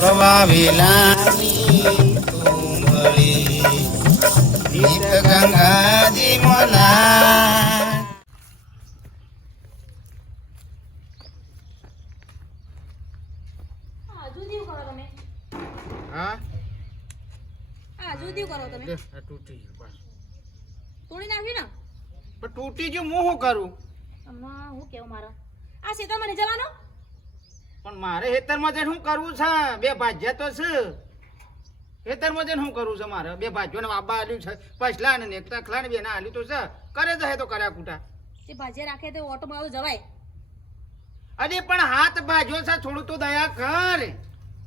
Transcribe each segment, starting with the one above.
વેલાની ગીત ગંગાજી હા? આ જુદી કરો તમે. આ તૂટી ગયું પાછું. તોડી નાખ્યું ને? પણ તૂટી ગયું હું શું કરું? હું કેવું મારા? આ સીતા મને જવાનો? પણ મારે હેતરમાં જઈને શું કરવું છે? બે ભાજ્યા તો છે. હેતરમાં જઈને શું કરવું છે મારે? બે ભાજ્યોને બાબા આલ્યું છે પછલા ને એક તખલા ને બેના આલ્યું તો છે. કરે તો હે તો કર્યા કુટા. તે ભાજ્યા રાખે તો ઓટો માં જવાય. અરે પણ હાથ ભાજ્યો છે થોડું તો દયા કર.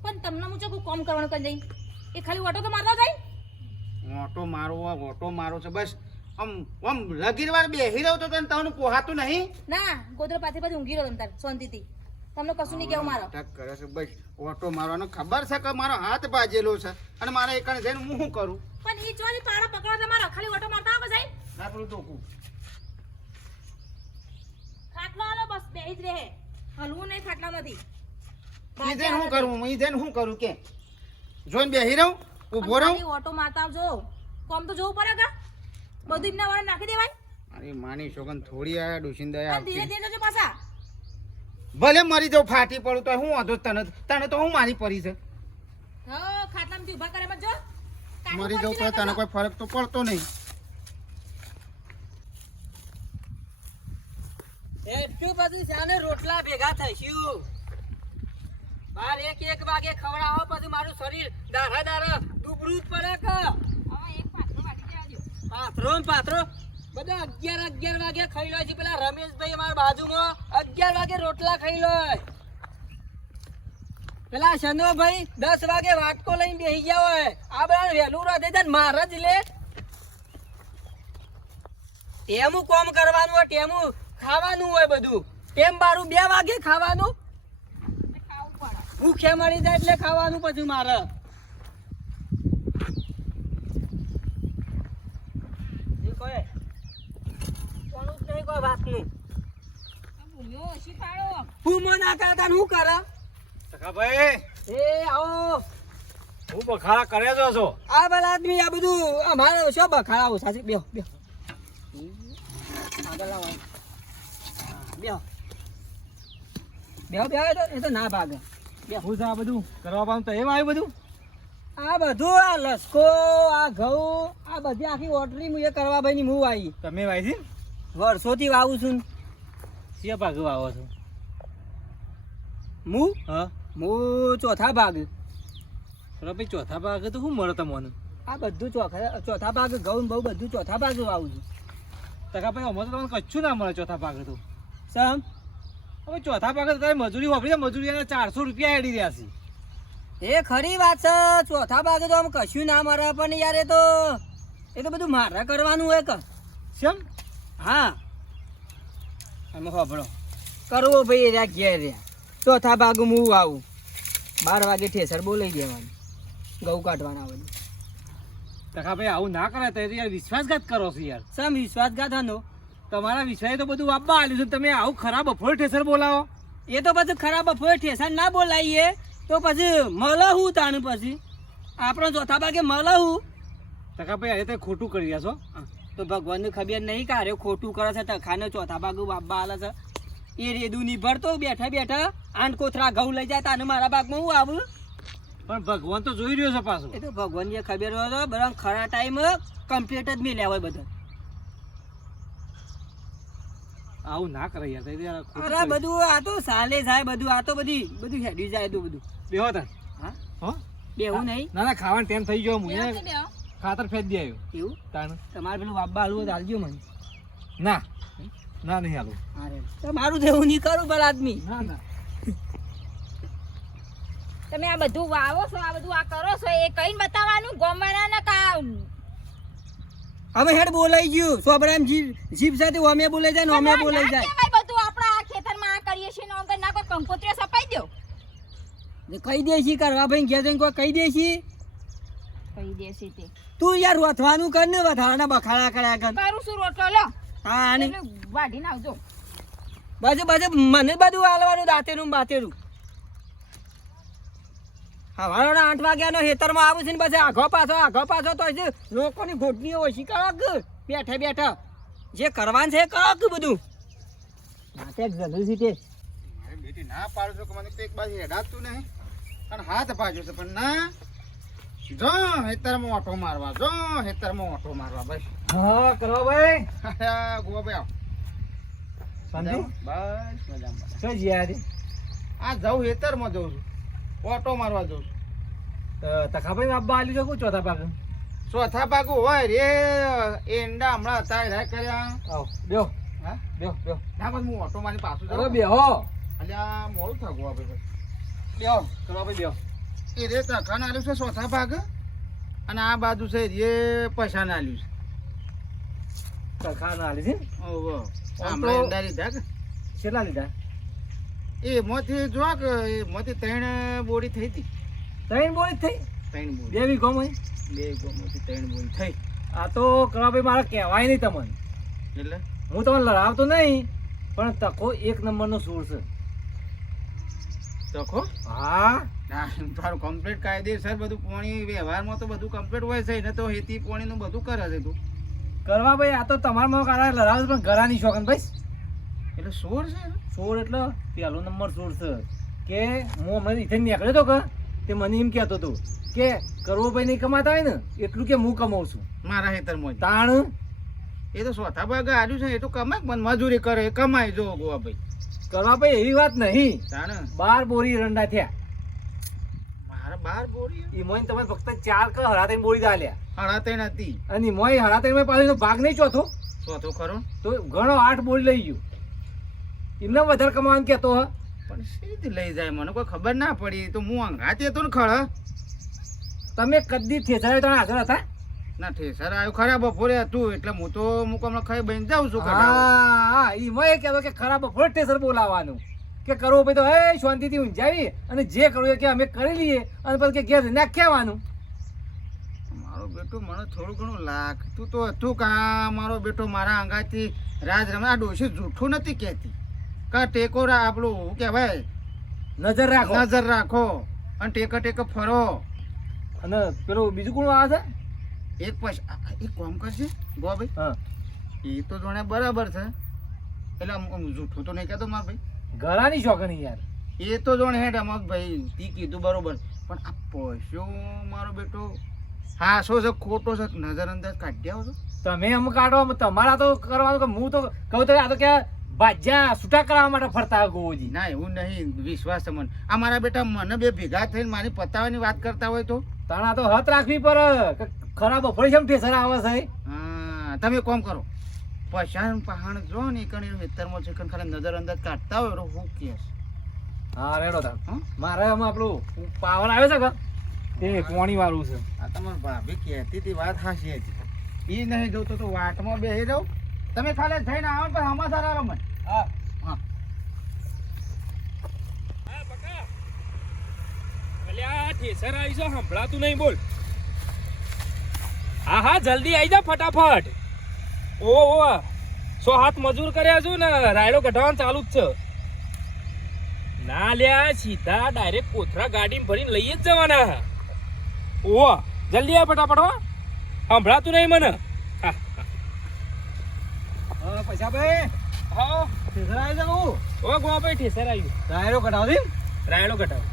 પણ તમને હું ચોખ્ખું કોમ કરવાનું કઈ જઈ એ ખાલી ઓટો તો મારતા જાય? ઓટો મારો ઓટો મારો છે બસ. આમ આમ લગીરવાર બેહી રહ્યો તો તને તમને પોહાતું નહીં? ના ગોદરો પાછી પાછી ઊંઘી રહ્યો તમ તાર શાંતિથી. તમને કશું નહીં કેવું મારો. નાટક કરે છે બસ ઓટો મારવાનો ખબર છે કે મારો હાથ ભાજેલો છે? અને મારે એકણ જઈને હું શું કરું? પણ એ ચોરી પાડો પકડો તમારો ખાલી ઓટો મારતા આવો જાય આપણું ટોકું ખાટલો આલો બસ બેહી જ રહે. હલવું નહીં ખાટલામાંથી. ઈ જઈને હું કરું ઈ જઈને હું કરું કે? જોઈને બેહી રહું ઊભો રહું? ઓટો મારતા આવજો. કોમ તો જોવું પડે કા? બધું એમના વાળા નાખી દેવાય? અરે માની શોગન થોડી આ ડુસિંદા ધીરે ધીરે જો પાછા. ભલે મરી જાઉં ફાટી પડું તો હું વાંધો તને તને તો હું મારી પડી છે. હા ખાટલામાંથી ઊભા કરે મત જો. કાઢી મરી જાઉં તો તને કોઈ ફરક તો પડતો નહીં. એટલું બધું શાને રોટલા ભેગા થઈશું. બાર એક એક વાગે ખવડાવો પછી મારું શરીર દારા દારા દુબળું જ પડે કે. એક પાથરો વાટી દેવા દ્યો. પાથરો? બધા અગિયાર અગિયાર વાગે ખાઈ લો. છે પેલા રમેશભાઈ અમારા બાજુમાં અગિયાર વાગે રોટલા ખાઈ લો. પેલા શનુભાઈ દસ વાગે વાટકો લઈને બેસી ગયા હોય. આ બધા વહેલું રાતે મારે જ લે. ટેમું કોમ કરવાનું હોય, ટેમું ખાવાનું હોય બધું. ટેમ બારું બે વાગે ખાવાનું. ભૂખે મળી જાય એટલે ખાવાનું પછી મારે. કોઈ નહીં કોઈ વાતનું હું મો ના કરતા ને હું કરે? ભાઈ એ આવો. હું બખાડા કરે છો છો. આ બધા આદમી આ બધું અમારે શું બખાડાવું? સાચી બેહો બેહો. આગળ લાવો બેહો. બેહો બેહો તો એ તો ના ભાગે. હું છે આ બધું? કરવા પામ તો એમ આવ્યું બધું? આ બધું આ લસકો આ ઘઉં આ બધી આખી ઓટરી હું એ કરવા ભાઈ ની હું આવી તમે વાઈ વર્ષોથી વાવું છું છે ભાગ વાવો છો? હું હા. હું ચોથા ભાગ. ભાઈ ચોથા ભાગ તો શું મળે તમને? આ બધું ચોથા ચોથા ભાગ ઘઉં બહુ બધું ચોથા ભાગ વાવું છું. ટકા ભાઈ અમારે તો તમને કચ્છું ના મળે ચોથા ભાગ તો. સમ હવે ચોથા ભાગ તો મજૂરી વાપરી મજૂરી એના ચારસો રૂપિયા એડી રહ્યા છે. એ ખરી વાત છે ચોથા ભાગે તો આમ કશું ના મરે પણ યાર એ તો એ તો બધું મારે કરવાનું હોય કે. કેમ હા. અમે હોભળો કરવો ભાઈ રહ્યા ઘેર રહ્યા ચોથા ભાગ હું આવું. બાર વાગે ઠેસર બોલાઈ દેવાનું. ઘઉં કાઢવાના બધું ટકા ભાઈ આવું ના કરે તો યાર વિશ્વાસઘાત કરો છો યાર. સમ વિશ્વાસઘાત હનો તમારા વિશ્વાસે તો બધું વાપવા આલ્યું છે તમે આવું ખરાબ અફોડ ઠેસર બોલાવો. એ તો પછી ખરાબ અફોડ ઠેસર ના બોલાવીએ તો પછી મળે હું તાણ પછી. આપણો ચોથા ભાગે મળે હું ટકા ભાઈ આજે તો ખોટું કરી રહ્યા છો. તો ભગવાનને ખબર નહીં કે અરે ખોટું કરે છે તખાને ચોથા બાગુ બાબા આલે છે. એ રેદું નિભરતો બેઠા બેઠા આન કોથરા ઘઉં લઈ જાય તાને મારા બાગમાં હું આવું? પણ ભગવાન તો જોઈ રહ્યો છે પાછો. એ તો ભગવાનને ખબર હોય તો બરાબર ખરા ટાઈમ કમ્પ્લીટ જ મેલ્યા હોય બધા. આવું ના કરે યાર અરે બધું આ તો સાલે જાય બધું આ તો બધી બધું હેડી જાય તો બધું. બેહો તાર. હા? હો? બેવું નહીં? ના ના ખાવાનું ટાઈમ થઈ ગયો હું બેહો બેહો. ખાતર ફેંક દે આવ્યો. એવું? તાણ. તમારે પેલું બાબા હાલવું હોય તો હાલજો મને. ના. ના નહીં હાલવું. અરે તમારું દેવું એવું નહીં કરું ભલા આદમી. ના ના. તમે આ બધું વાવો છો આ બધું આ કરો છો એ કઈ બતાવવાનું? ગોમવાના કા હવે હેડ બોલાઈ ગયું. સોબરામ જીભ જીભ સાથે ઓમે બોલાઈ જાય ને ઓમે બોલાઈ જાય. બધું આપણા આ ખેતરમાં આ કરીએ છીએ ને આમ ના કોઈ કંકોત્રીઓ સપાઈ દો. કહી કહી છીએ કરવા ભાઈ ઘેર જઈને કોઈ કહી દેશી? કહી દેશે તે? તું યાર વધવાનું કર ને વધારાના બખાડા કર્યા કર. તારું શું રોટલો? લો. હા આને. વાઢીને આવજો. બાજુ બાજુ મને બધું હાલવાનું દાંતેરું બાતેનું બાતેરું. હવારના આઠ વાગ્યાનો હેતરમાં આવું છે ને પછી આઘો પાછો આઘો પાછો તો હજી લોકોની ઘોટની ઓછી કરો કે? બેઠે બેઠા. જે કરવાનું છે કરો કે બધું? જલ્દી છે તે. બેટી ના પાડું છું કે મને એક બાજુ હેડાતું નહીં. અને હાથ પાડ્યો છે પણ ના. જો હેતરમાં ઓટો મારવા જો હેતરમાં ઓટો મારવા બસ. હા કરવા ભાઈ. ગોવા ભાઈ આવ? બસ મજામાં. શું જ્યાં આ જાઉં હેતરમાં જઉં છું. ઓટો મારવા જઉં છું. તખાભાઈ આબા આલી શકું ચોથા ભાગ? ચોથા ભાગું હોય રે એંડા હમણાં હતા હેરાય કર્યા. આવ બેહો. હા? બેહો બેહો. ના બસ હું ઓટો મારી પાછું જાઉં. બેહો. અલ્યા મોડું થાય ભાઈ. બેહો કરવા ભાઈ બેહો. એ રે તખાન આલ્યું છે ચોથા ભાગ? અને આ બાજુ છે એ પૈસા ના આલ્યું છે. તખા ના છે? ઓહો. હમણાં લીધા કેટલા લીધા? એ મોથી જો કે એ ત્રણ બોડી થઈ હતી. ત્રણ બોડી થઈ? ત્રણ બોડી બે વીઘો માં બે ગોમાંથી ત્રણ બોડી થઈ. આ તો કરવા ભાઈ મારે કહેવાય નહીં તમને. એટલે? હું તમને લડાવતો નહીં પણ તકો એક નંબરનો સૂર છે. તકો? હા. તારું કમ્પ્લીટ કાયદેસર બધું પોણી વ્યવહારમાં તો બધું કમ્પ્લીટ હોય છે એને તો હેતી પોણીનું બધું કરે છે તું. કરવા ભાઈ આ તો તમારા કારા લડાવે પણ ગરાની શોખન ભાઈ. એટલે સોર છે? સોર એટલે પહેલો નંબર સોર છે. કે હું હમણાં ઇથે નીકળ્યો હતો કે તે મને એમ કહેતો હતો કે કરવો ભાઈ નહીં કમાતા હોય ને એટલું કે હું કમાઉં છું. મારા હેતરમાં. તાણ? એ તો ચોથા ભાગે આલ્યું છે એ તો કમાય પણ મજૂરી કરે કમાય જો ગોવા ભાઈ. કરવા ભાઈ એવી વાત નહીં. તાણ? બાર બોરી રંડા થયા. મારા બાર બોરી એ મોઈને તમે ફક્ત ચાર કે હરાતઈને બોરી દાલ્યા હળાતે હતી. અને મોય હરાતઈને પાછો એનો ભાગ નહીં ચોથો? ચોથો ખરો? તો ઘણો આઠ બોરી લઈ ગયો. એમને વધારે કમાવાનું કહેતો હ. પણ લઈ જાય? મને કોઈ ખબર ના પડી. તો હું અંગાતે હતો ને ખરા તમે કદી થેસાયો તને હાજર હતા? ના ઠેસર આવ્યું ખરા બપોરે હતું. એટલે હું તો હું હમણાં ખાઈ બની જાઉં છું. હા હા ઈ મોય કહેતો કે ખરાબ બપોરે ઠેસર બોલાવવાનું. કે કરવો ભાઈ તો એ શાંતિથી ઊંઝાવી અને જે કરવું કે અમે કરી લઈએ અને પછી કે ઘેર કહેવાનું. મારો બેટો મને થોડું ઘણું લાગતું તો હતું કે આ મારો બેટો મારા અંગાથી રાજ રમે. આ ડોશી જૂઠું નથી કહેતી. કા ટેકો આપણું શું કહેવાય? નજર રાખો. નજર રાખો અને ટેકો ટેકો ફરો. અને પેલું બીજું કોણ આવે છે? એક પછી એક કોમ કરશે ગો ભાઈ. હા. એ તો જોણે બરાબર છે. એટલે જૂઠું તો નહીં કહેતો મારા ભાઈ. ઘરાની શોખની યાર. એ તો જોણ હેડ અમક ભાઈ તી કીધું બરોબર. પણ આ પશુ મારો બેટો હા શું છે? ખોટો છે? નજર અંદાજ કાઢી આવો છો તમે અમ કાઢો તમારા તો કરવાનું કે હું તો કહું તો આ તો કે ભાજ્યા છૂટા કરવા માટે ફરતા ગોજી ના એવું નહીં. વિશ્વાસ છે મને. આ મારા બેટા મને બે ભેગા થઈને મારી પતાવાની વાત કરતા હોય તો? તાણા તો હત રાખવી પર ખરાબ ફળી છે ઠેસર આવે છે હા તમે કોમ કરો. પૈસા પહાણ જો ને એકણ ખેતરમાં છે ખાલી નજર અંદાજ કાઢતા હોય તો હું કેસ? હા રેડો તા હં? મારે આમાં આપણું પાવર આવે છે કે એ કોણી વાળું છે. આ તમાર ભાભી કહેતી હતી વાત હાસી હતી. એ નહીં જોતો તો વાટમાં બેસી જાઉં. તમે ખાલી જઈને આવો પણ પછી સારા મને. હા. હા. અલ્યા ઠેસર આવી છો સંભળાતું નહીં બોલ. હા હા જલ્દી આવી જા ફટાફટ. ઓ ઓ સો હાથ મજૂર કર્યા છું ને? રાયડો કઢાવવાનું ચાલુ જ છે. ના લ્યા સીધા ડાયરેક્ટ કોથરા ગાડીમાં ભરીને લઈ જ જવાના. ઓ જલ્દી આ ફટાફટ હો. સંભળાતું નહીં મને. પૈસા ભાઈ હા. ઠેસર આવી જાઉં. ઓ ગોવાભાઈ ઠેસર આવ્યું રાયડો કઢાવ દે રાયડો કઢાવ.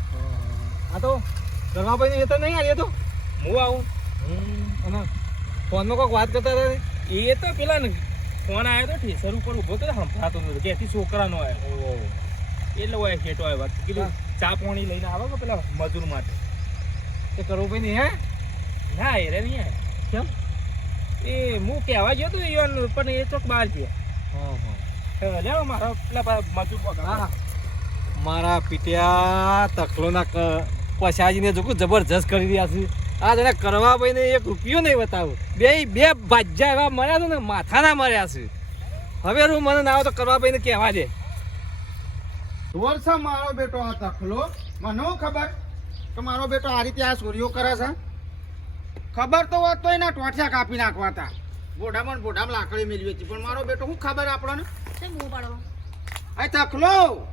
આ તો ભાઈ એ તો નહીં આવ્યો તો. હું આવું. અને ફોનમાં કોઈક વાત કરતા હતા? એ તો પેલા ને ફોન આવ્યો તો ઠેસર ઉપર ઊભો તો સંભળાતો નતો. ત્યાંથી છોકરાનો આવ્યો એટલે હોય હેઠો આવ્યો કીધું ચા પાણી લઈને આવો કે પેલા મજૂર માટે? તે કરવું ભાઈ નહીં હે? ના એ રે નહીં કેમ? એ હું કહેવા ગયો તો ઈવન પણ એ ચોક બહાર ગયો. લેવો મારો પેલા મજૂર પકડા. હા મારા પીટ્યા તકલોના ક- પછાજીને જો જબરજસ્ત કરી રહ્યા છે. આ જણા કરવા ભાઈને એક રૂપિયો નહીં બતાવું. બે બે ભાજ્યા એવા મર્યા છે ને માથાના મર્યા છે. હવે હું મને ના આવો તો કરવા ભાઈને કહેવા દે. છે મારો બેટો આ તખલો. મને ખબર કે મારો બેટો આ રીતે આ ચોરીઓ કરે છે? ખબર તો હોત તો એના ટોઠિયા કાપી નાખવા હતા બોડામાં ને બોડામાં લાકડી મેળવી હતી. પણ મારો બેટો શું ખબર આપણને? આ તખલો!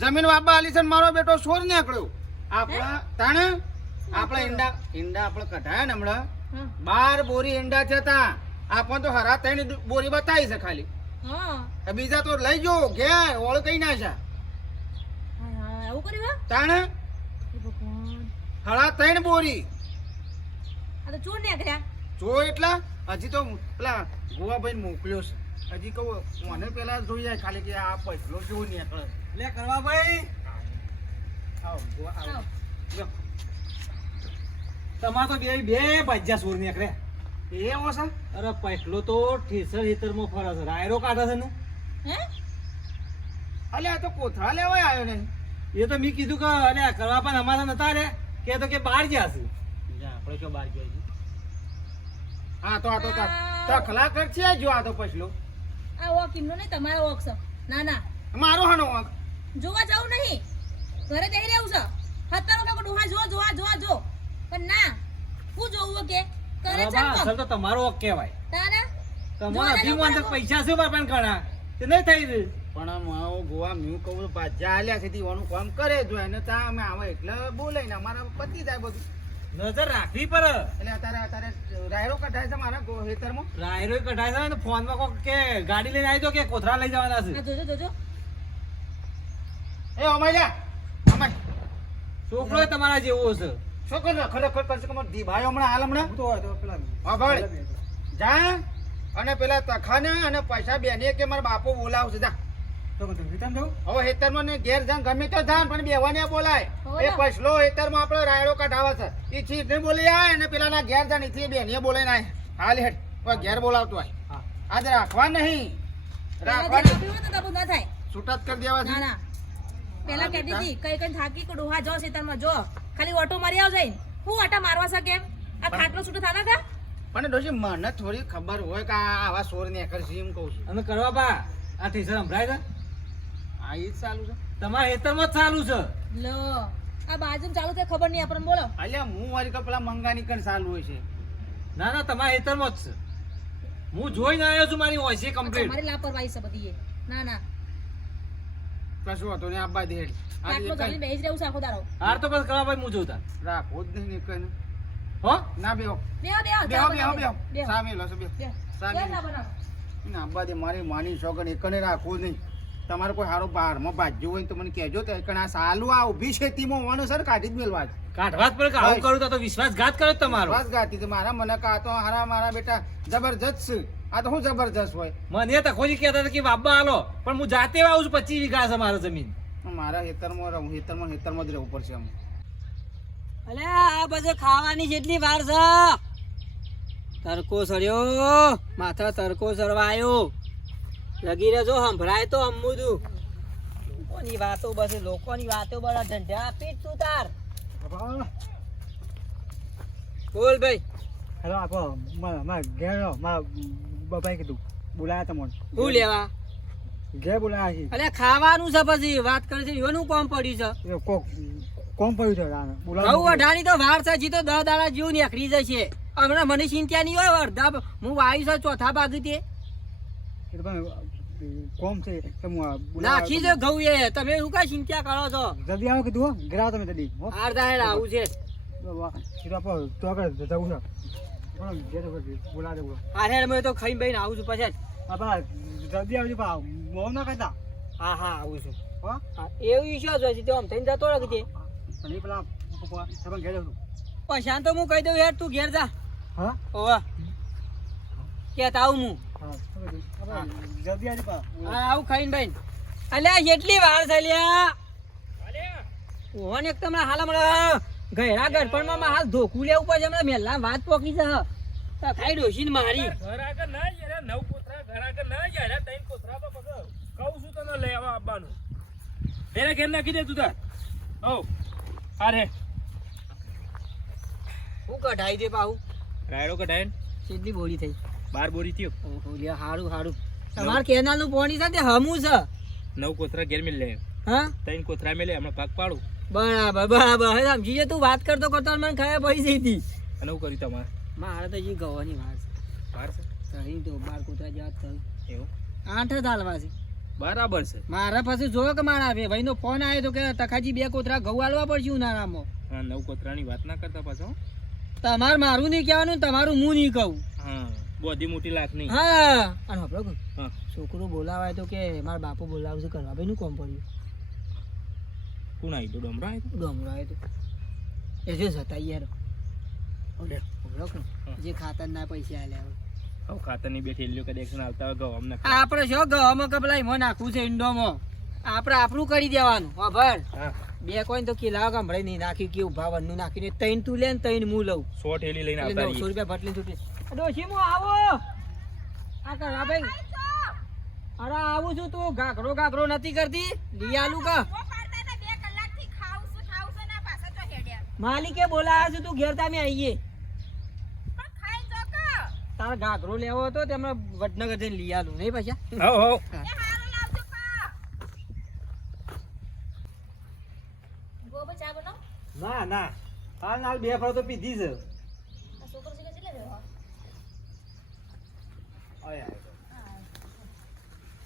જમીન વાપા આલી છે મારો બેટો સોર નીકળ્યો. આપણા તાણે આપણે ઈંડા ઈંડા આપણે કઢાયા ને હમણાં? બાર બોરી ઈંડા છે તા. આપણને તો હરા ત્રણ બોરી બતાવી છે ખાલી. હા. બીજા તો લઈ જો ઘેર ઓળ કઈ ના છે? તાણે? ભગવાન. હળા ત્રણ બોરી. આ તો ચોર નીકળ્યા. જો એટલા? હજી તો પેલા ગોવાભાઈ મોકલ્યો છે. હજી કહું મને પેલા જોઈ જાય ખાલી કે આ પૈસલો જો નીકળે. લે કરવા ભાઈ. આવો ગોવા આવો. તમાર તો બે બે ભાજ્યા સૂર નીકળે. એ એવો છે. અરે પહેલો તો ઠેસર હેતરમાં ફરે છે. રાયરો કાઢે છે ને? હે? અલે આ તો કોથળા લેવાય આવ્યો નહીં. એ તો મેં કીધું કે અરે કરવા પણ અમારા નતા રે. કે તો કે બહાર ગયા છે. આપણે કયો બહાર ગયા છે હા તો આ તો તખલા કર છે જો આ તો પછલો. આ ઓક એમનો નહીં તમારો ઓક છે. ના ના. મારો હાનો વાંક જોવા જાઉં નહીં. ઘરે જઈ રહ્યું છે. હત્તર વખત ડોહા જો જોવા જોવા જો. પણ ના હું જોવું કે કરે છે અસલ તો તમારો હક કહેવાય. તારા? તમારા અભિમાન તો પૈસા છે પણ ઘણા? તે નહીં થઈ રહ્યું પણ હું ગોવા મ્યુ કહું છું બાજા આલ્યા છે દીવાનું કામ કરે જો એને તા અમે આવે એટલે બોલે ને અમારા પતી જાય બધું. નજર રાખવી પડે. એટલે અત્યારે અત્યારે રાયરો કઢાય છે મારા ખેતરમાં. રાયરો કઢાય છે ને ફોનમાં કોક કે ગાડી લઈને આવી દો કે કોથરા લઈ જવાના છે? જોજો જોજો. એ અમાય લ્યા અમાય છોકરો તમારા જેવો છે. શું કરે ખરેખર કરશે કે મારે દીભાઈ હમણાં હાલ હમણાં? તો હોય તો પેલા હા ભાઈ. જા. અને પેલા તખાને અને પૈસા બેને કે મારા બાપો બોલાવશે. જા. હવે હેતરમાં ને ઘેર જાન ગમે તો જાન પણ બેવાને બોલાય. એ પછલો હેતરમાં આપણે રાયડો કઢાવા છે. ઈ ચીજ ને બોલી આય અને પેલા ના ઘેર જાન બેને હાલ હેડ ઘેર બોલાવતો આય હા. આજ રાખવા નહીં. પેલા રાખવા નહીં આપ્યું હોય તો તબુ ના થાય. છૂટા કરી દેવા છે પેલા હા, કહેતી હતી કઈ કઈ થાકી કે ડોહા જો ખેતરમાં જો. ખાલી ઓટો મારી આવજે હું ઓટા મારવા શકે એમ? આ ખાટલો છૂટો થાના કા પણ ડોશી મને થોડી ખબર હોય કે આવા સોર ને કરશે એમ કહું છું. અમે કરવા બા. આ ટીચર સંભળાય છે? આ ઈ ચાલુ છે. તમારા હેતરમાં જ ચાલુ છે. લો આ બાજુ ચાલુ કે ખબર નહીં આપણને બોલો. અલ્યા હું વારી કે પેલા મંગાની કણ ચાલુ હોય છે. ના ના તમારા હેતરમાં જ છે. હું જોઈને આવ્યો છું મારી હોય છે કમ્પ્લીટ મારી લાપરવાહી છે બધી ના ના. કશું હતું ને આબા દેડ છે હાર તો બસ કરવા ભાઈ હું જોતા રાખો જ નહીં કઈ હો? ના બેહો. બેહો બેહો બેહો બેહો સામે લો બેહો. સામે ના આબા દે મારી માની શોગન એકને રાખવું નહીં. તમારે કોઈ સારો બહારમાં ભાજ્યું હોય ને તો મને કહેજો તો એકણ આ સાલું આ ઊભી ખેતીમાં હોવાનું સર કાઢી જ મેળવા જ. કાઢવા જ પડે કરું તો વિશ્વાસઘાત કરો તમારો. વિશ્વાસઘાતી મારા મને કા તો હારા મારા બેટા જબરજસ્ત છે. આ તો શું જબરજસ્ત હોય? મને તકોજી કહેતા હતા કે બાબા હાલો પણ હું જાતે આવું છું પચીસ વીઘા છે મારા જમીન. મારા ખેતરમાં રહું ખેતરમાં ખેતરમાં જ રહેવું પડશે આમ અલે આ બધું ખાવાની જેટલી વાર છે. તરકો સર્યો માથા તરકો સરવાયો લગી રહેજો સંભળાય તો અમુદું. લોકોની વાતો બસ લોકોની વાતો બધા ધંધા પીટ તું તાર. બોલ ભાઈ. હેલો આપો મારા ગેરો મારા બાપાએ કીધું બોલાયા તમને. હું લેવા? ઘે બોલાયા છે. અલે ખાવાનું છે પછી વાત કરે છે એનું કોમ પડ્યું છે. કોક કોમ પડ્યું છે રાને બોલાવા અઢાણી તો વાર છે જી તો દસ દાડા જેવું નીકળી જશે. હમણાં મને ચિંતા નહીં હોય અડધા હું વાયુ છે ચોથા બાજુ તે. કોમ છે કે હું નાખી છે ઘઉં એ તમે શું કઈ ચિંતા કરો છો? જલ્દી આવો કીધું હો? તમે જલ્દી હો. અડધા હેડ આવું છે. તો આગળ જવું છે. પણ ખાઈ બઈને આવું છું પછી. આપા જલ્દી આવજો પા મોમ હા હા આવું છું. હા, એવું વિશ્વાસ જતો રહે અને એ હું કહી દઉં યાર તું ઘેર જા. હા ઓવા આવું હું. હા હા આવું ખાઈને બેન અલ્યા કેટલી વાર છે લ્યા ઓહન એક તમને હાલ હમણાં ગયરા ગડપણમાં હાલ ધોકું લેવું પડે હમણાં મેલા વાત પોકી છે. તો ખાઈ ડોશીને મારી. ઘર આગળ ના જાય નવ કોથરા ઘર આગળ ના જાય ત્રણ કોથરા તો પકડ કહું છું તને લેવા આવવાનું એને ઘેર નાખી દે તું તાર. ઓ અરે હું કઢાઈ દે પાહુ. રાયડો કઢાય કેટલી બોરી થઈ. બાર બોરી થયો. ઓહો લે હારું હારું. તમારે કેનાલનું પાણી છે તે હમું છે? નવ કોથરા ઘેર મિલ લે. હા? ત્રણ કોથરા મિલે હમણાં ભાગ પાડું. બરાબર બરાબર. હવે સમજી તું વાત કરતો કરતો મને ખબર પડી જઈ હતી. અને હું કર્યું તમારે? મારે તો હજી ગવાની વાર છે. વાર છે? અહીં તો બાર કૂતરા જેવા થયું. એવું? આઠ જ હાલવા છે. બરાબર છે. મારા પાસે જોયો કે મારા ભાઈ? નો ફોન આવ્યો તો કે તખાજી બે કોતરા ઘઉં હાલવા પડશે ઉનાળામાં. હા નવ કોતરાની વાત ના કરતા પાછો. તમારે મારું નહીં કહેવાનું તમારું હું નહીં કહું. હા બધી મોટી લાખ નહીં હા અને આપણે. છોકરો બોલાવાય તો કે મારા બાપુ બોલાવશે કરવા ભાઈ નું કોમ પડ્યું. કોણ આવી તો? ડમરો આવ્યો ડોમરો આવ્યો એ જો જતા યાર. જે ખાતર ના પૈસા હોય. હવે ખાતરની બે થેલીઓ કદાચ એક્શન આવતા હોય ગવામ ના આપણે શું ગવામાં કે પેલા એમાં નાખવું છે ઇન્ડોમાં આપણે આપણું કરી દેવાનું. હા બે કોઈ તો કિલા ગામડે નહીં નાખ્યું કે ઊભા વનનું નાખીને ત્રણ તું લે ને ત્રણ હું લઉં. સો થેલી લઈને આવતા નવસો રૂપિયા ભટલી છૂટી ડોશી હું આવો? આ કરા ભાઈ. અરે આવું છું તું? ઘાઘરો ઘાઘરો નથી કરતી? લિયાલું આલું કા. માલિકે બોલાયા છે તું ઘેર તમે આવીએ તારે ઘાઘરો લેવો હતો તેમણે વડનગર જઈને લઈ આલું નહીં પાછા? બનાવ? ના ના. હાલ હાલ બે ફળ તો પીધી છે.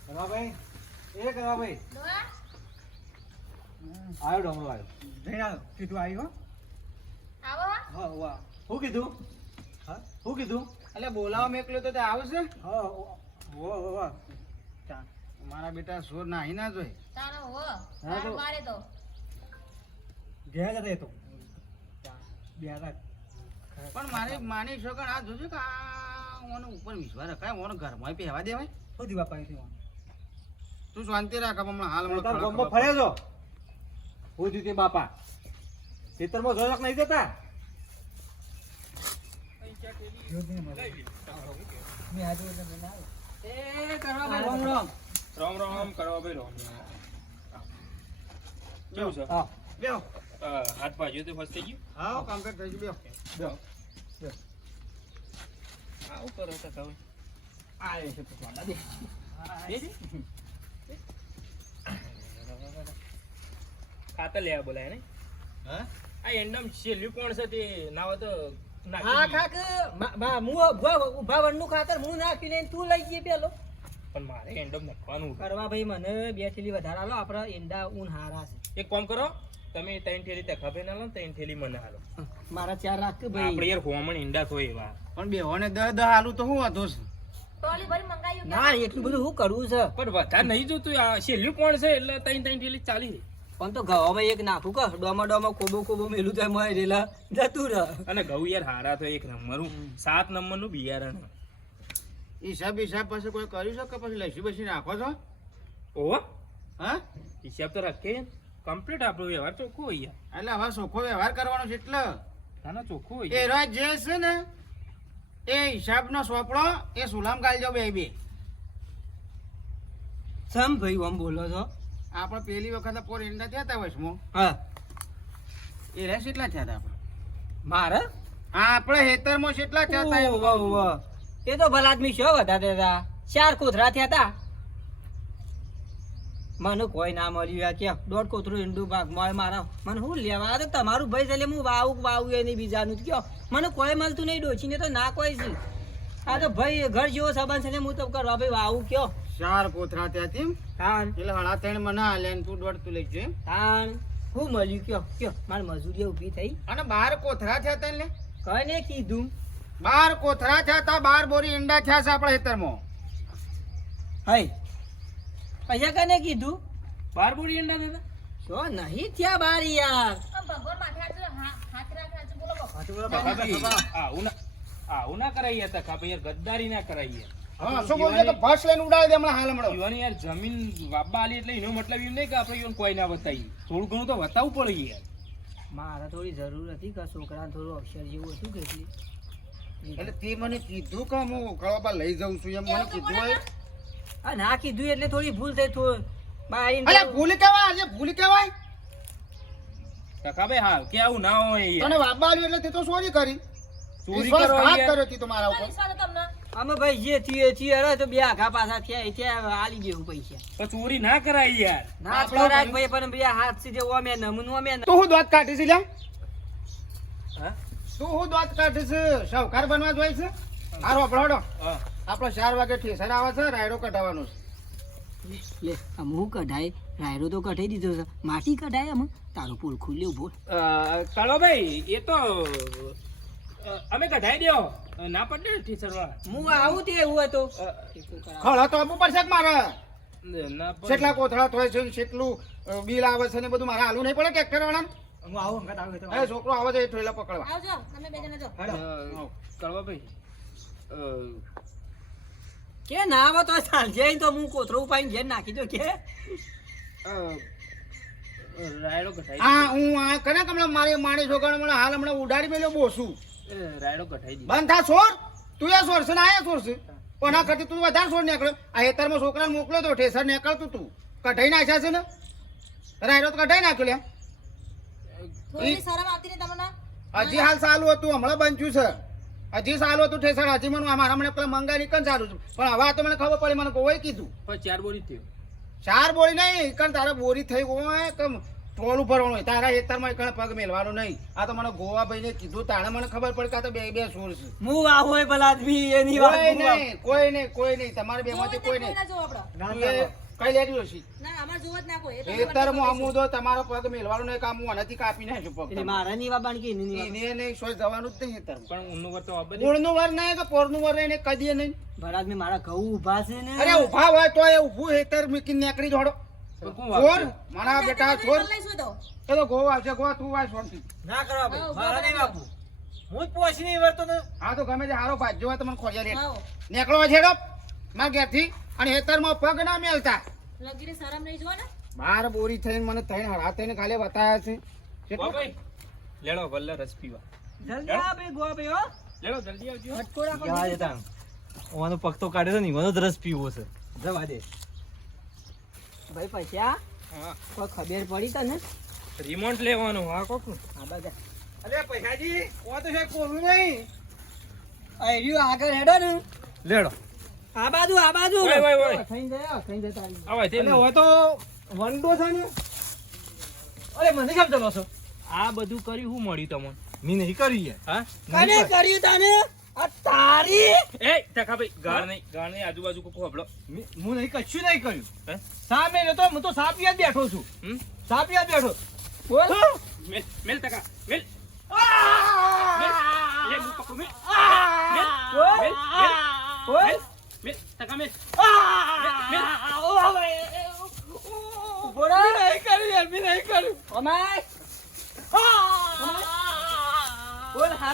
કનવાભાઈ એ આવ્યો ડોમરો આવ્યો જઈને આવ્યો કીધું આવ્યો આવો. હા વાહ શું કીધું? હા? શું કીધું? એટલે બોલાવા મેકલ્યો તો તે આવશે હા વો વો વો મારા બેટા સોર નાહી ના જોઈ તારો હો. હા તો- મારે તો. ઘેર જતા તો બે પણ મારે માની શકણ આ જોજો કે આ ઓનો ઉપર વિશ્વાસ રખાય ઓનો ઘરમાં પહેવા દેવાય. શું દીવા પાણી થી તું શાંતિ રાખ હમણાં હાલ હમણાં ખબર ફર્યા છો? હું બાપા? ખેતરમાં જોરક નહીં જતા? રોમ રોમ કરવા ભાઈ રામ કેવું છે બેહો હાથ ભાજ્યો તો ફસ થઈ ગયું? હા કમ્પ્લીટ થઈ ગયું બેહો. આવું કરો તો તમે આ એ છે તો દાદી ખાતર લેવા બોલાય ને? હા? આ એન્ડમ છેલ્લું કોણ છે તે ના હોય તો નાખી હા. કાક હું ઊભા ઊભા ખાતર હું નાખીને તું લઈ જઈએ પેલો. પણ મારે એન્ડમ નાખવાનું. કરવા ભાઈ મને બે થેલી વધારે આલો આપણે ઈંડા ઊન હારા છે. એક કામ કરો તમે ત્રણ થેલી તખાભે ના લો ત્રણ થેલી મને હાલો મારા ચાર રાખ ભાઈ. આપણે યાર હોમણ ઈંડા થયો એવા. પણ બે હોને દહ દહ આલુ તો હું વાંધો છે? ટોલી ભરી મંગાવ્યું ના એટલું બધું શું કરવું છે? પણ વધારે નહીં જોતું આ છેલ્લું કોણ છે એટલે ત્રણ ત્રણ થેલી ચાલી પણ તો ગવામાં એક નાખું કે? ડોમા ડોમા ખોબો ખોબો મેલું તો એમાં રેલા જતું રહે. અને ઘઉં યાર હારા તો એક નંબરનું. સાત નંબરનું બિયારણ. હિસાબ હિસાબ પછી કોઈ કર્યું છે કે પછી લસી બસી નાખો છો? ઓહો. હા? હિસાબ તો રાખીએ કમ્પ્લીટ આપણો વ્યવહાર ચોખ્ખો હોય યાર. એટલે હવે ચોખ્ખો વ્યવહાર કરવાનો છે એટલે. ના ના ચોખ્ખો હોય એ રાજ જે છે ને એ હિસાબનો સોપડો એ સુલામ કાલજો બે બે. સમ ભાઈ આમ બોલો છો? આપણે પહેલી વખત ફોર ઈંડા થયા હતા વચમાં હા. એ રેસ એટલા થયા હતા આપણે. મારે? આપણે હેતરમાં કેટલા થયા હતા. એ તો ભલા આદમી શું વધારે હતા ચાર કોથરા થયા હતા મને કોઈ ના મળ્યું આ ક્યાં? દોઢ કોથરું ઈંડું ભાગ મળે મારા. મને શું લેવા? તો તમારું ભાઈ એટલે હું વાવું વાવું એની બીજાનું કયો. મને કોઈ મળતું નહીં ડોચીને તો ના કોઈ છે. આ તો ભાઈ ઘર જેવો સાબાન છે ને હું તો કરવા ભાઈ વાવું કયો? ચાર કોથરા ત્યાંથી તાણ. એટલે હળા ત્રણ મને હાલે ને તું દોઢ તું લઈ જજે એમ? તાણ. હું મળ્યું કયો? કયો? મારી મજૂરી ઊભી થઈ. અને બાર કોથરા થયા હતા એટલે કઈ ને કીધું. બાર કોથરા થયા તા બાર બોરી ઈંડા થયા છે આપણા હેતરમાં હઈ. પૈસા કને કીધું? બાર બોરી ઈંડા દાદા તો? નહીં થયા બાર યાર. ભગવાન માથે હાથ હા- હાથ રાખ હાથ બોલો બોલો. તખાભાઈ, આવું ના આવું ના કરાવીએ તક આપણે યાર ગદ્દારી ના કરાવીએ હા શું બોલ તો ફર્સ્ટ લાઈન ઉડાવી દે હમણાં હાલ હમણાં. યુવાની યાર જમીન વાપવા આલી એટલે એનો મતલબ એમ નહીં કે આપણે યુવાન કોઈ ના બતાવી થોડું ઘણું તો બતાવવું પડે યાર. મારે થોડી જરૂર હતી કે છોકરાને થોડું અક્ષર જેવું હતું કે એટલે. તે મને કીધું કે હું કળવા લઈ જાઉં છું એમ મને કીધું હોય. આ ના કીધું એટલે થોડી ભૂલ થઈ થોડી બાઈ અરે ભૂલ કેવાય આજે ભૂલ કેવાય? તખાભાઈ હા કે આવું ના હોય યાર. તને વાપા આવ્યું એટલે તે તો સોરી કરી. ચોરી કરો તી તો ઉપર. વિશ્વાસ હતો તમને. આમાં ભાઈ જે થયું એ અરે તો બે આઘા પાછા થયા થયા આલી જેવું પૈસા. પણ ચોરી ના કરાય યાર. ના કરાય ભાઈ- ભાઈ પણ બે હાથ સીધે ઓમે નમૂન ઓમે તું હું દોત કાઢી છે લ્યા. હા? તું હું દોત કાઢી છે શાહુકાર બનવા જોઈ છે? હારો આપણો ચાર વાગે ઠેસર આવે છે રાયડો કઢાવવાનો છે. લે હું કઢાય? રાયડો તો કઢાઈ દીધો છે. માટી કઢાય તારું તારો પોલ ખુલ્લે ઊભો અ, કાળોભાઈ એ તો અમે કઢાઈ દ્યો. ના પડે ઠીસરવા હું આવું તે એવું હતો. ખળો તો આપવું પડશે કે મારે? કેટલા કોથળા થાય છે કેટલું બિલ આવે છે ને બધું મારે હાલું નહીં પડે ટ્રેક્ટર વાળા હું આવું અંગત આવે તો એ છોકરો આવે છે એ ઠેલા પકડવા. આવજો તમે બે જણા જો. કાળોભાઈ અ, કે ના આવે તો ચાલશે તો હું કોથળો ઉપાડીને ઘેર નાખી દો કે? રાયડો કઢાઈ હા હું આ કને કે હમણાં મારી માણી છોકરા હમણાં હાલ હમણાં ઉડાડી મેલ્યો બોસું. રાયડો કઢાઈ દી બંધ થા છોડ તું એ છોડ છે ને આ છોડ છે. પણ આ કરતી તું વધારે છોડ નીકળ્યો. આ હેતરમાં છોકરાને મોકલ્યો તો ઠેસર નીકળતું તું. કઢાઈ નાખ્યા છે ને? રાયડો તો કઢાઈ નાખ્યો લે હજી હાલ સાલું હતું હમણાં બન્યું છે. હજી સાલું હતું ઠેસર હજી મને મારા મને પેલા મંગા નીકળ સારું છે. પણ હવે આ તો મને ખબર પડી મને કોઈ કીધું. પણ ચાર બોરી થયું. ચાર બોરી નહીં કારણ તારે બોરી થઈ ગયો ટોલું ભરવાનું હોય. તારા હેતરમાં કણ પગ મેલવાનો નહીં. આ તો મને ગોવા ભાઈને કીધું. તારે મને ખબર પડી કે આ તો બે બે સોર છે. હું આ હોય ભલા આદમી એની વાત કોઈ નહીં કોઈ નહીં કોઈ નહીં. તમારે બે માંથી કોઈ નહીં. ના કઈ લેજો છે ના ના તો ખેતરમાં અમું તો તમારો પગ મેલવાનું નહીં કામ હું આનાથી કાપી નાખ્યું પગ એટલે મારા ની વાત બાણકી એની ની ને એને નહીં સોય જવાનું જ નહીં હેતર પણ ઊનનું વર તો આ બધી વર નહીં કે પોરનું વર નહીં કદી નહીં. ભરાદ મે મારા ઘઉં ઊભા છે ને. અરે ઊભા હોય તો એ ઊભું હેતર મૂકીને નીકળી જોડો પણ કોણ છોડ વાપરે? મારા બેટા છોડ લઈશું તો એ તો ગોવા આવશે ગોવા તું વાય શાંતિ ના કરવા ભાઈ મારા નહીં બાપુ હું જ પહોંચી નહીં વળતો ને હા તો ગમે તે હારો ભાજ્યો હોય તો મને રે. આવો નીકળો છેડો મારા ઘેરથી. અને હેતરમાં પગ ના મેલતા. લગીને શરમ નહીં જો ને? બાર બોરી થઈને મને થઈને હરા થઈને ખાલી બતાવ્યા છે. કેટલું? લેડો વલ્લે રસ પીવા. જલ્દી આ ભાઈ ગોવા ભાઈ હો. લેડો જલ્દી આવજો. ફટકો રાખો. જવા દેતા ઓવાનો પગ તો કાઢ્યો છે ને ઈવાનો રસ પીવો છે. જવા દે. ભાઈ પૈસા હા. કોઈ ખબર પડી તને? રિમોટ લેવાનું હા કોક આ બાજુ અરે પૈસાજી કો તો છે કોરું નહીં? આવ્યું આગળ હેડો ને. લેડો. આ બાજુ આ બાજુ. ઓય, ઓય, ઓય. થઈ જાય થઈ જાય તારી. આવાય તે હોય તો વંડો છે ને. અરે મને કેમ ચલો છો આ બધું કર્યું હું મળ્યું તમને? મેં નહીં કરી હા? કને કર્યું તને? આ તારી? એ ટકા ભાઈ ગાળ નહીં ગાળ નહીં આજુબાજુ કોકો હબળો. હું નહીં કશું નહીં કર્યું. હે? સામે તો હું તો સાપિયા બેઠો છું. હમ? સાપિયા બેઠો બોલ. મેલ મેલ ટકા મેલ. બોલ. મેલ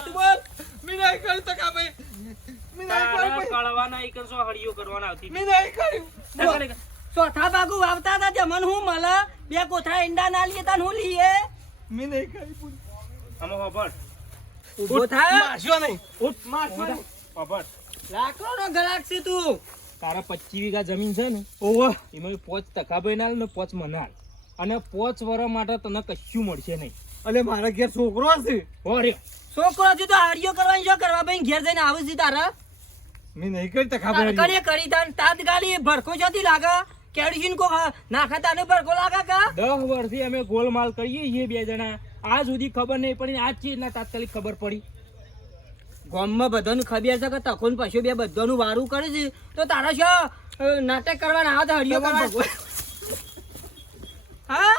બોલ. મેં નહીં કર્યું અમાય બોલ હાથ બોલ મેં નહીં કર્યું ટકા ભાઈ. મેં નહીં કર્યું કળવાના ઈ કરશો હળીઓ કરવાના આવતી. મેં નહીં કર્યું. ટકા નહીં કર. ચોથા ભાગુ વાવતા હતા તે મને હું મળે બે કોથળા ઈંડા ના લીએ તાન હું લીએ? મેં નહીં કર્યું આમાં હોભળ ઊભો થા. મારશો નહીં. ઉઠ મારશો નહીં. હોભળ લાકડો નો ગલાક છે તું. તારા પચીસ વીઘા જમીન છે ને ઓહો. એમાં પોચ ટકા ના ને પોચ મનાલ અને પોચ વર્ષ માટે તને કશું મળશે નહીં. અલે મારા ઘેર છોકરો છે છોકરો છું તો હાડીઓ કરવાની શું કરવા ભાઈ ઘેર જઈને આવું છું તારા? મેં નહીં કરી ટકા ખબર કરી કરી તાન. તાત ગાલી ભડકો જતી લાગે? કેડુશીન કો નાખા તાને ભડકો લાગે કા? દસ વર્ષથી અમે ગોલમાલ કરીએ છીએ બે જણા. આ સુધી ખબર નહીં પડી આજ ચીજ ના તાત્કાલિક ખબર પડી. ગામમાં બધાનું ખબર છે કે તખોન પશુ બે બધાનું વારું કરે છે. તો તારા શું નાટક કરવાના? હાથ હરિયો કરવા હા?